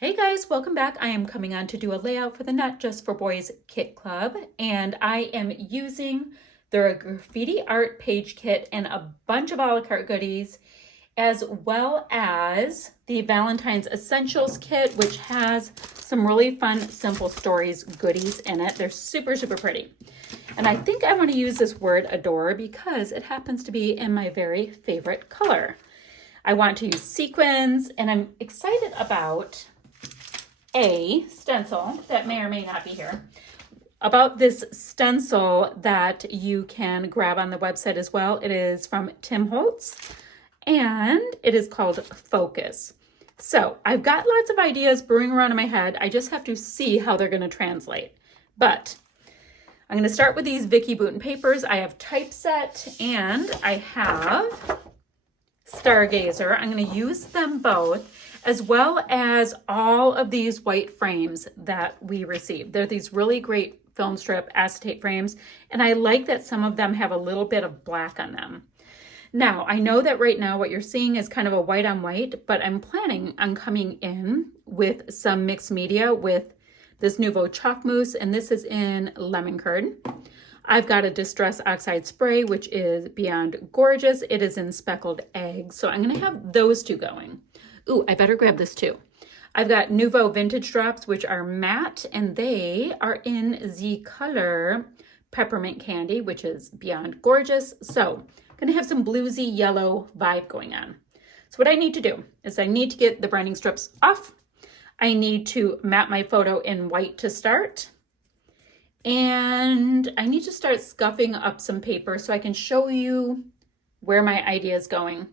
Hey guys, welcome back. I am coming on to do a layout for the Not Just for Boys kit club, and I am using the graffiti art page kit and a bunch of a la carte goodies, as well as the Valentine's Essentials kit, which has some really fun Simple Stories goodies in it. They're super, super pretty. And I think I want to use this word adore because it happens to be in my very favorite color. I want to use sequins, and I'm excited about a stencil that may or may not be here, about this stencil that you can grab on the website as well. It is from Tim Holtz and it is called Focus. So I've got lots of ideas brewing around in my head. I just have to see how they're going to translate. But I'm going to start with these Vicki Boutin papers. I have Typeset and I have Stargazer. I'm going to use them both, as well as all of these white frames that we received. They're these really great film strip acetate frames, and I like that some of them have a little bit of black on them. Now, I know that right now what you're seeing is kind of a white on white, but I'm planning on coming in with some mixed media with this Nouveau Chalk Mousse, and this is in lemon curd. I've got a Distress Oxide Spray, which is beyond gorgeous. It is in Speckled Egg, so I'm gonna have those two going. Ooh, I better grab this too. I've got Nouveau Vintage Drops, which are matte, and they are in the color Peppermint Candy, which is beyond gorgeous. So I'm gonna have some bluesy yellow vibe going on. So what I need to do is I need to get the branding strips off. I need to map my photo in white to start. And I need to start scuffing up some paper so I can show you where my idea is going.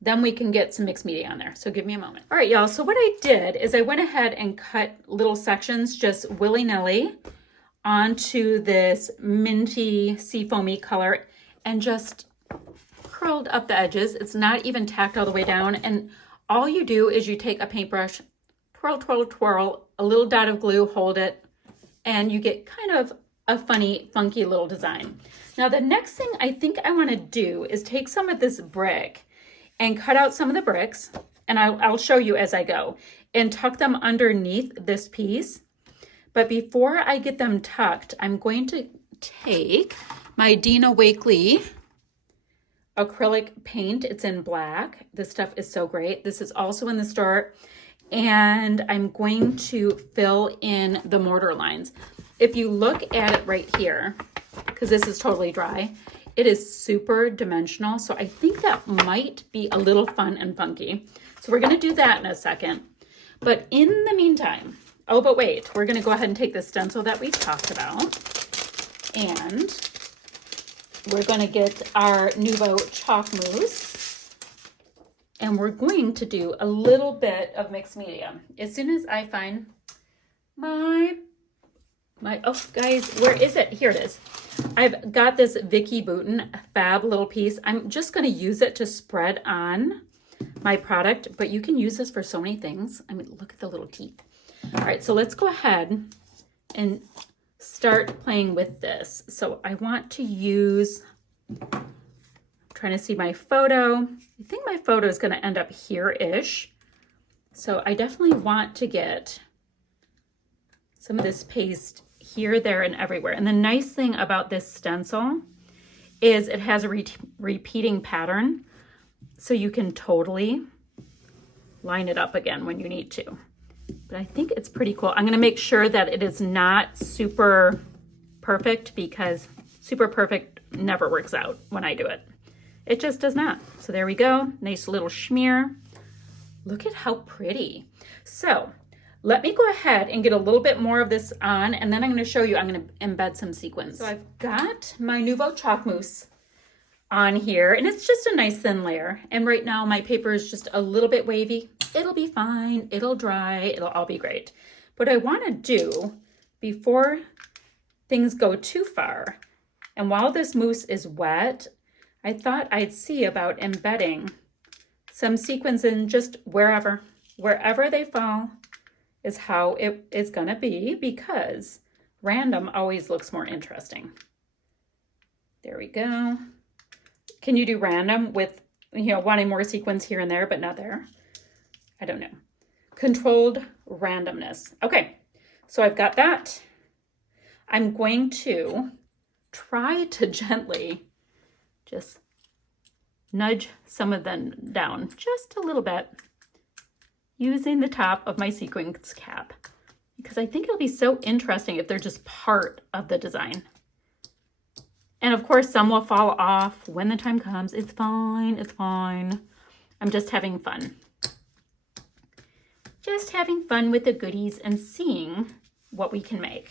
Then we can get some mixed media on there. So give me a moment. All right, y'all. So what I did is I went ahead and cut little sections just willy-nilly onto this minty seafoamy color and just curled up the edges. It's not even tacked all the way down. And all you do is you take a paintbrush, twirl, twirl, twirl, a little dot of glue, hold it, and you get kind of a funny, funky little design. Now, the next thing I think I want to do is take some of this brick and cut out some of the bricks, and I'll show you as I go, and tuck them underneath this piece. But before I get them tucked, I'm going to take my Dina Wakley acrylic paint. It's in black. This stuff is so great. This is also in the store. And I'm going to fill in the mortar lines. If you look at it right here, because this is totally dry, it is super dimensional. So I think that might be a little fun and funky. So we're going to do that in a second. But in the meantime, oh, but wait, we're going to go ahead and take the stencil that we talked about. And we're going to get our Nouveau Chalk Mousse. And we're going to do a little bit of mixed media. As soon as I find my, oh guys, where is it? Here it is. I've got this Vicki Boutin fab little piece. I'm just gonna use it to spread on my product, but you can use this for so many things. I mean, look at the little teeth. All right, so let's go ahead and start playing with this. So I want to use, trying to see my photo. I think my photo is going to end up here-ish. So I definitely want to get some of this paste here, there, and everywhere. And the nice thing about this stencil is it has a repeating pattern. So you can totally line it up again when you need to. But I think it's pretty cool. I'm going to make sure that it is not super perfect because super perfect never works out when I do it. It just does not. So there we go. Nice little schmear. Look at how pretty. So let me go ahead and get a little bit more of this on, and then I'm going to show you, I'm going to embed some sequins. So I've got my Nouveau Chalk Mousse on here, and it's just a nice thin layer. And right now my paper is just a little bit wavy. It'll be fine. It'll dry. It'll all be great. What I want to do before things go too far, and while this mousse is wet, I thought I'd see about embedding some sequins in just wherever they fall is how it is going to be, because random always looks more interesting. There we go. Can you do random with, wanting more sequins here and there, but not there? I don't know. controlled randomness. Okay, so I've got that. I'm going to try to gently just nudge some of them down just a little bit using the top of my sequins cap, because I think it'll be so interesting if they're just part of the design. And of course, some will fall off when the time comes. It's fine, it's fine. I'm just having fun. Just having fun with the goodies and seeing what we can make.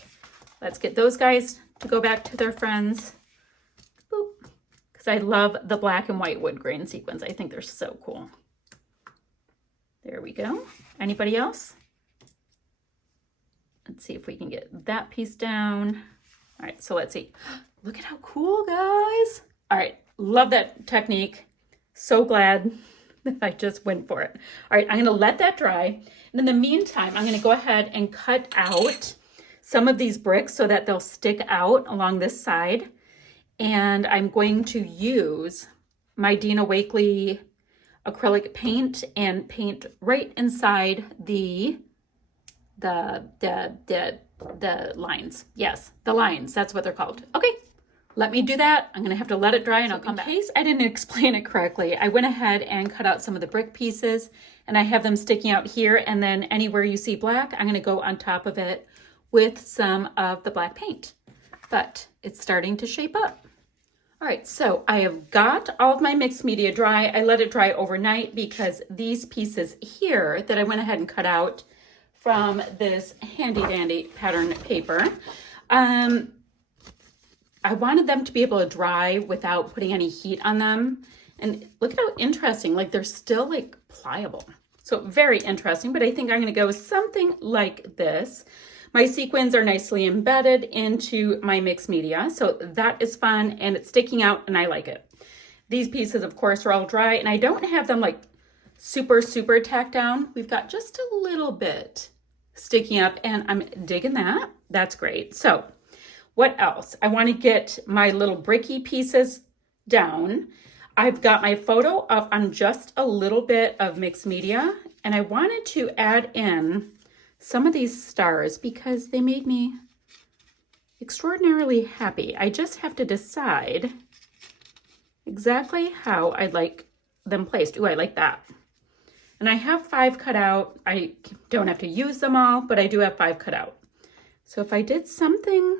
Let's get those guys to go back to their friends. Boop. Because I love the black and white wood grain sequins. I think they're so cool. There we go. Anybody else? Let's see if we can get that piece down. All right, so let's see. Look at how cool, guys. All right, love that technique. So glad that I just went for it. All right, I'm gonna let that dry. And in the meantime, I'm gonna go ahead and cut out some of these bricks so that they'll stick out along this side. And I'm going to use my Dina Wakley acrylic paint and paint right inside the lines. Yes, the lines, that's what they're called. Okay, let me do that. I'm gonna have to let it dry and I'll come back. In case I didn't explain it correctly, I went ahead and cut out some of the brick pieces and I have them sticking out here, and then anywhere you see black, I'm gonna go on top of it with some of the black paint. But it's starting to shape up. All right, so I have got all of my mixed media dry. I let it dry overnight because these pieces here that I went ahead and cut out from this handy dandy pattern paper, I wanted them to be able to dry without putting any heat on them. And look at how interesting, like they're still like pliable. So very interesting, but I think I'm gonna go with something like this. My sequins are nicely embedded into my mixed media, so that is fun and it's sticking out and I like it. These pieces, of course, are all dry and I don't have them like super tacked down. We've got just a little bit sticking up and I'm digging that. That's great. So what else? I want to get my little bricky pieces down. I've got my photo up on just a little bit of mixed media and I wanted to add in some of these stars because they made me extraordinarily happy. I just have to decide exactly how I like them placed. Ooh, I like that. And I have 5 cut out. I don't have to use them all, but I do have 5 cut out. So if I did something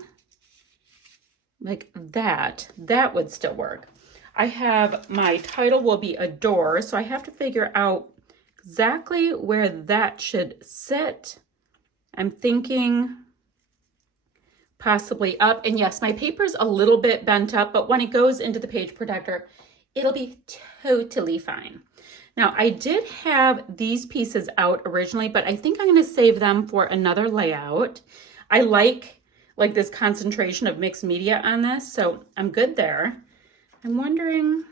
like that, that would still work. I have my title will be Adore, so I have to figure out exactly where that should sit. I'm thinking possibly up. And yes, my paper's a little bit bent up, but when it goes into the page protector, it'll be totally fine. Now, I did have these pieces out originally, but I think I'm going to save them for another layout. I like this concentration of mixed media on this, so I'm good there. I'm wondering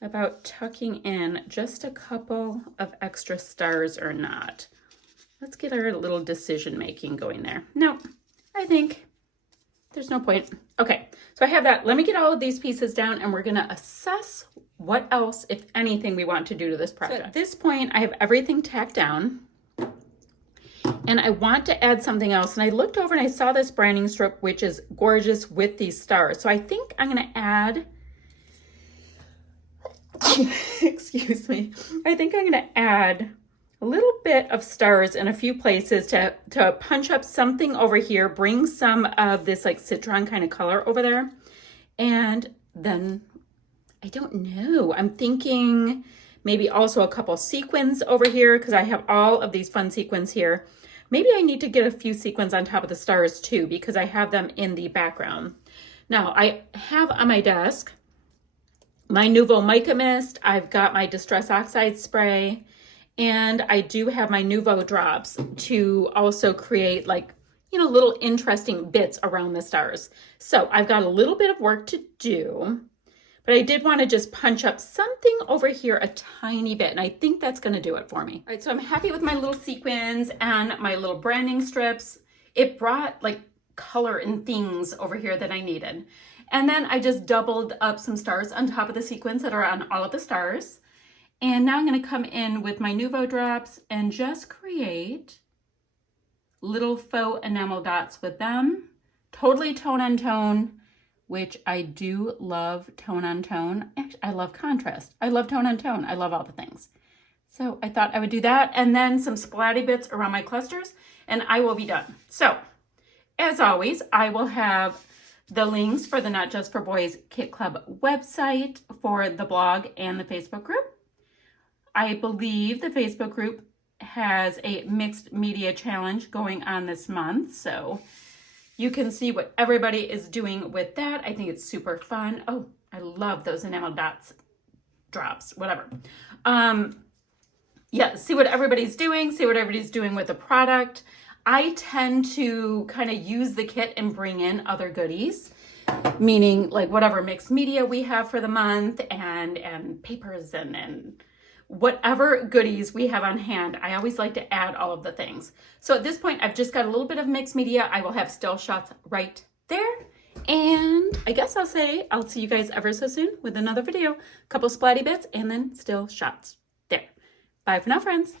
about tucking in just a couple of extra stars or not. Let's get our little decision making going there. No, I think there's no point. Okay, so I have that. Let me get all of these pieces down and we're gonna assess what else, if anything, we want to do to this project. So at this point, I have everything tacked down and I want to add something else. And I looked over and I saw this branding strip, which is gorgeous with these stars. So I think I'm gonna add, excuse me, I think I'm gonna add a little bit of stars in a few places to punch up something over here, bring some of this like citron kind of color over there. And then, I don't know, I'm thinking maybe also a couple sequins over here because I have all of these fun sequins here. Maybe I need to get a few sequins on top of the stars too because I have them in the background. Now, I have on my desk my Nuvo Mica Mist. I've got my Distress Oxide spray. And I do have my Nuvo drops to also create like, you know, little interesting bits around the stars. So I've got a little bit of work to do, but I did want to just punch up something over here a tiny bit. And I think that's going to do it for me. All right, so I'm happy with my little sequins and my little branding strips. It brought like color and things over here that I needed. And then I just doubled up some stars on top of the sequins that are on all of the stars. And now I'm going to come in with my Nuvo drops and just create little faux enamel dots with them. Totally tone on tone, which I do love tone on tone. Actually, I love contrast. I love tone on tone. I love all the things. So I thought I would do that, and then some splatty bits around my clusters, and I will be done. So as always, I will have the links for the Not Just for Boys Kit Club website, for the blog and the Facebook group. I believe the Facebook group has a mixed media challenge going on this month, so you can see what everybody is doing with that. I think it's super fun. Oh, I love those enamel dots, drops, whatever. Yeah, see what everybody's doing, with the product. I tend to kind of use the kit and bring in other goodies, meaning like whatever mixed media we have for the month and papers and whatever goodies we have on hand. I always like to add all of the things. So at this point, I've just got a little bit of mixed media. I will have still shots right there. And I guess I'll see you guys ever so soon with another video. A couple splatty bits and then still shots there. Bye for now, friends.